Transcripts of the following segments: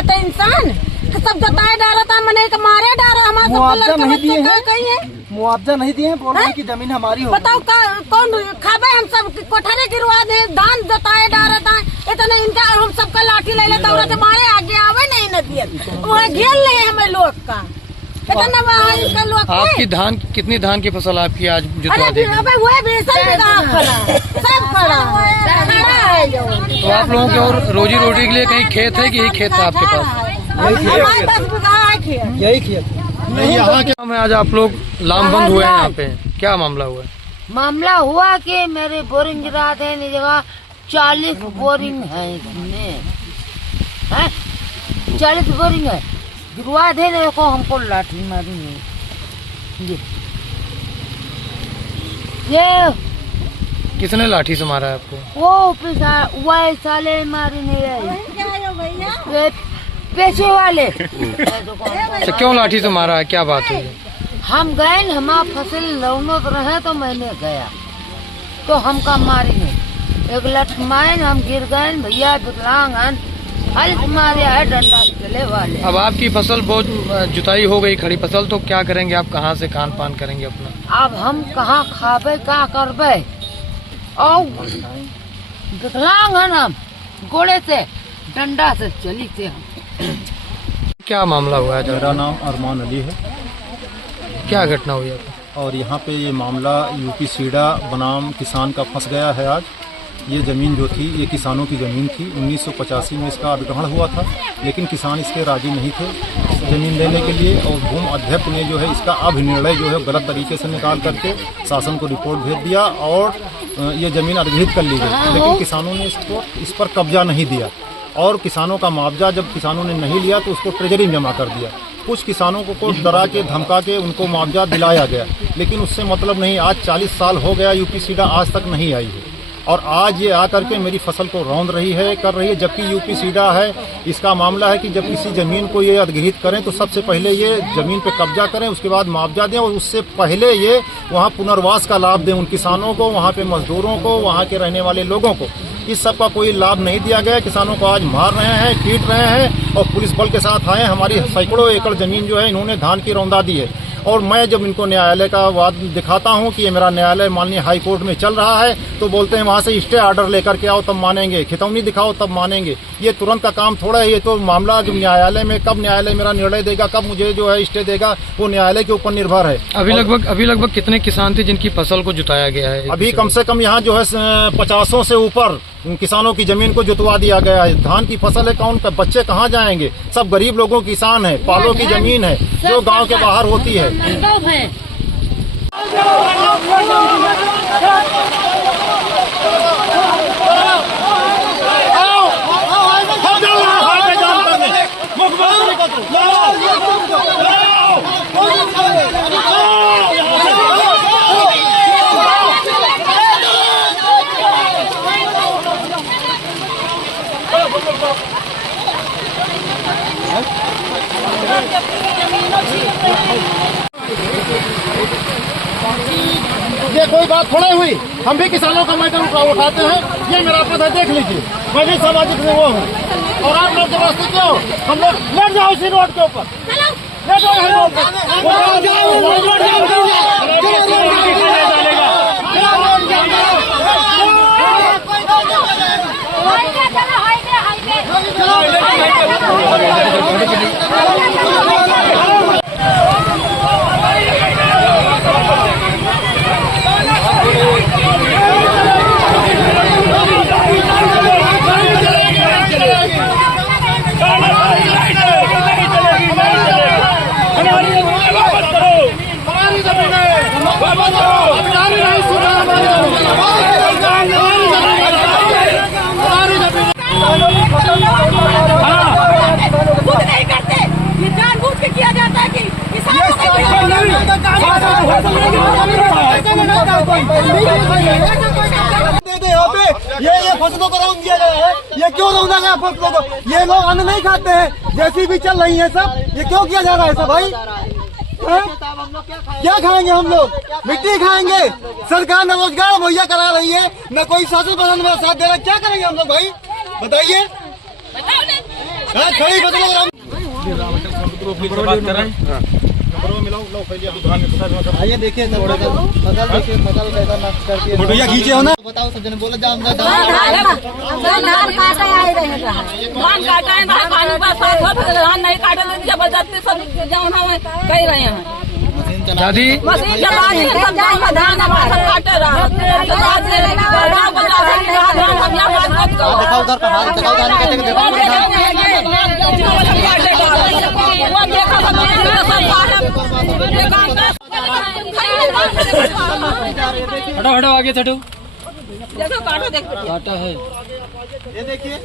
बात है इंसान सब जताए डारा था मैंने मारे डारा हमारा मुआवजा नहीं दिए हैं, कहीं है मुआवजा नहीं दिए हैं, बोल रहे हैं कि जमीन हमारी हो। बताओ कौन खाबे हम सब कोठरे गिरवा दे धान जताए डारा था इतना इनका हम सबका लाठी ले लेता और मारे आगे आवे नहीं नदी वहाँ घेर ले हमें लोग का इतना वहाँ इनका लोग। आपकी धान कितनी धान की फसल आपकी आज जुतवा देगी? सब खड़ा है जो। तो आप लोगों के और रोजी रोटी के लिए कहीं खेत है कि यही खेत था आपके पास? यही खेत नहीं। यहाँ के में आज आप लोग लामबंद हुए हैं यहाँ पे, क्या मामला हुआ है? मामला हुआ कि मेरे बोरिंग गिरा थे जगह 40 बोरिंग है इसमें, 40 बोरिंग है गिरवा दे देखो हमको लाठी मारी नहीं। ये किसने लाठी से मारा है आपको? वो साले मारी नहीं रही पैसे वाले। अच्छा, क्यों लाठी से मारा है, क्या बात हुई? हम गए हमारा फसल लौनत रहे तो मैंने गया तो हमका मारी नहीं एक लठ मारे हम गिर गए भैया विकलांग हल्क मारे है डंडा चले वाले। अब आपकी फसल बहुत जुताई हो गई खड़ी फसल, तो क्या करेंगे आप? कहाँ से खान पान करेंगे अपना? अब हम कहाँ खाबे क्या करबे और विकलांग है हम गोड़े से डंडा से चली थे हम। क्या मामला हुआ है? मेरा नाम अरमान अली है। क्या घटना हुई है? और यहाँ पे ये मामला यूपी सीडा बनाम किसान का फंस गया है। आज ये ज़मीन जो थी ये किसानों की ज़मीन थी। 1985 में इसका अधिग्रहण हुआ था, लेकिन किसान इसके राजी नहीं थे ज़मीन देने के लिए। और भूमि अध्यक्ष ने जो है इसका अभिनिर्णय जो है गलत तरीके से निकाल करके शासन को रिपोर्ट भेज दिया और ये ज़मीन अधिग्रहित कर ली गई। लेकिन किसानों ने इस पर कब्जा नहीं दिया और किसानों का मुआवजा जब किसानों ने नहीं लिया तो उसको ट्रेजरी में जमा कर दिया। कुछ किसानों को डरा के धमका के उनको मुआवजा दिलाया गया, लेकिन उससे मतलब नहीं। आज 40 साल हो गया यूपी सीडा आज तक नहीं आई है और आज ये आकर के मेरी फसल को रौंद रही है, कर रही है। जबकि यूपी सीडा है, इसका मामला है कि जब किसी जमीन को ये अधिग्रहित करें तो सबसे पहले ये जमीन पे कब्जा करें, उसके बाद मुआवजा दें और उससे पहले ये वहाँ पुनर्वास का लाभ दें उन किसानों को, वहाँ पे मजदूरों को, वहाँ के रहने वाले लोगों को। इस सब का कोई लाभ नहीं दिया गया। किसानों को आज मार रहे हैं, पीट रहे हैं और पुलिस बल के साथ आए। हमारी सैकड़ों एकड़ जमीन जो है इन्होंने धान की रौंदा दी है। और मैं जब इनको न्यायालय का वाद दिखाता हूं कि ये मेरा न्यायालय माननीय हाई कोर्ट में चल रहा है तो बोलते हैं वहां से स्टे ऑर्डर लेकर के आओ तब मानेंगे, खितौनी दिखाओ तब मानेंगे। ये तुरंत का काम थोड़ा है। ये तो मामला जो न्यायालय में, कब न्यायालय मेरा निर्णय देगा, कब मुझे जो है स्टे देगा, वो न्यायालय के ऊपर निर्भर है। अभी लगभग कितने किसान थे जिनकी फसल को जुताया गया है? अभी कम से कम यहाँ जो है 50 से ऊपर किसानों की जमीन को जुतवा दिया गया है। धान की फसल है, कौन बच्चे कहाँ जाएंगे? सब गरीब लोगों की किसान है, पालों की जमीन है जो गांव के बाहर होती है। ये कोई बात थोड़ी हुई। हम भी किसानों का मैटर उठाते हैं। ये मेरा पद है, देख लीजिए। मैं भी सामाजिक से वो हूँ और आप लोग जबरदस्ती क्यों? हम लोग लेट जाओ इसी रोड के ऊपर, लेट जाओ रोड पर। ये फसलों को रौंद दिया गया है। ये क्यों रौंदा गया फसलों को? ये लोग अन्न नहीं खाते हैं, जैसी भी चल रही है सब। ये क्यों किया जा रहा है सब भाई? क्या खाएंगे हम लोग? मिट्टी खाएंगे। सरकार न रोजगार मुहैया करा रही है, न कोई शासन प्रशासन में साथ दे रहा है। क्या करेंगे हम लोग भाई? बताइए। आइए देखिए फसल देखिए फसल कैसा नष्ट करके फोटोया खींचे हो ना बताओ सब जने बोले जाओ धान काटे आए रहे धान काटा है पानी बरसात हो धान नहीं काटे तो जबरदस्ती सब जौन हम कह रहे हैं दादी मशीन चला के सब जाए धान फसल काटे रहा देखो उधर का हाल देखो धान काटे के देखो हटो हटो आगे हटो काटा है। ये देखिए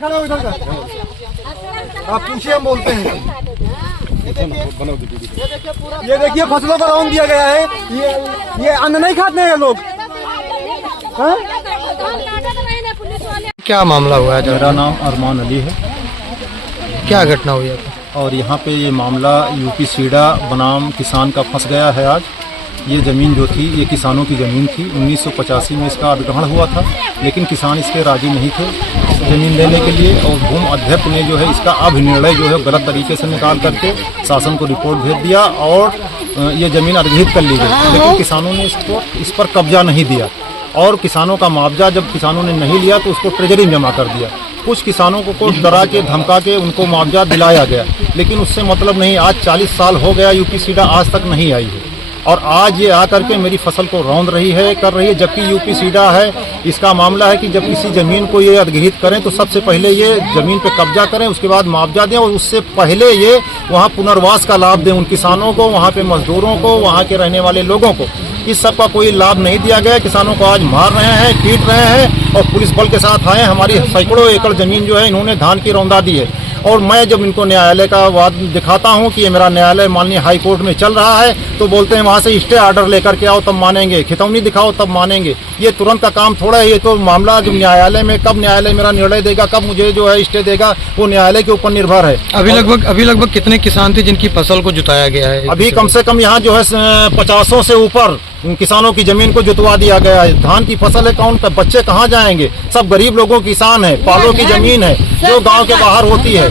खड़ा हो इधर का आप पूछिए हम बोलते हैं ये देखिए फसलों का रौन दिया गया है ये अन्न नहीं खाते हैं लोग हाँ? क्या मामला हुआ है मेरा नाम अरमान अली है क्या घटना हुई है? और यहाँ पे ये मामला यूपी सीडा बनाम किसान का फंस गया है आज। ये ज़मीन जो थी ये किसानों की ज़मीन थी। 1985 में इसका अधिग्रहण हुआ था, लेकिन किसान इसके राजी नहीं थे ज़मीन देने के लिए। और भूमि अध्यक्ष ने जो है इसका अभिनिर्णय जो है गलत तरीके से निकाल करके शासन को रिपोर्ट भेज दिया और ये ज़मीन अधिग्रहित कर ली गई। लेकिन किसानों ने इस पर कब्जा नहीं दिया और किसानों का मुआवजा जब किसानों ने नहीं लिया तो उसको ट्रेजरी में जमा कर दिया। कुछ किसानों को डरा के धमका के उनको मुआवजा दिलाया गया, लेकिन उससे मतलब नहीं। आज 40 साल हो गया यूपी सीडा आज तक नहीं आई है और आज ये आकर के मेरी फसल को रौंद रही है कर रही है। जबकि यूपी सीडा है, इसका मामला है कि जब किसी जमीन को ये अधिग्रहित करें तो सबसे पहले ये जमीन पे कब्जा करें, उसके बाद मुआवजा दें और उससे पहले ये वहाँ पुनर्वास का लाभ दें उन किसानों को, वहाँ पे मजदूरों को, वहाँ के रहने वाले लोगों को। इस सब का कोई लाभ नहीं दिया गया। किसानों को आज मार रहे हैं, पीट रहे हैं और पुलिस बल के साथ आए। हमारी सैकड़ों एकड़ जमीन जो है इन्होंने धान की रौंदा दी है। और मैं जब इनको न्यायालय का वाद दिखाता हूं कि ये मेरा न्यायालय माननीय हाई कोर्ट में चल रहा है तो बोलते हैं वहां से स्टे ऑर्डर लेकर के आओ तब मानेंगे, खितौनी दिखाओ तब मानेंगे। ये तुरंत का काम थोड़ा है। ये तो मामला जब न्यायालय में, कब न्यायालय मेरा निर्णय देगा, कब मुझे जो है स्टे देगा, वो न्यायालय के ऊपर निर्भर है। अभी लगभग कितने किसान थे जिनकी फसल को जुताया गया है? अभी कम से कम यहाँ जो है 50 से ऊपर किसानों की जमीन को जुतवा दिया गया है। धान की फसल है, कौन बच्चे कहाँ जाएंगे? सब गरीब लोगों की किसान है, पालों की जमीन है जो गांव के बाहर होती है।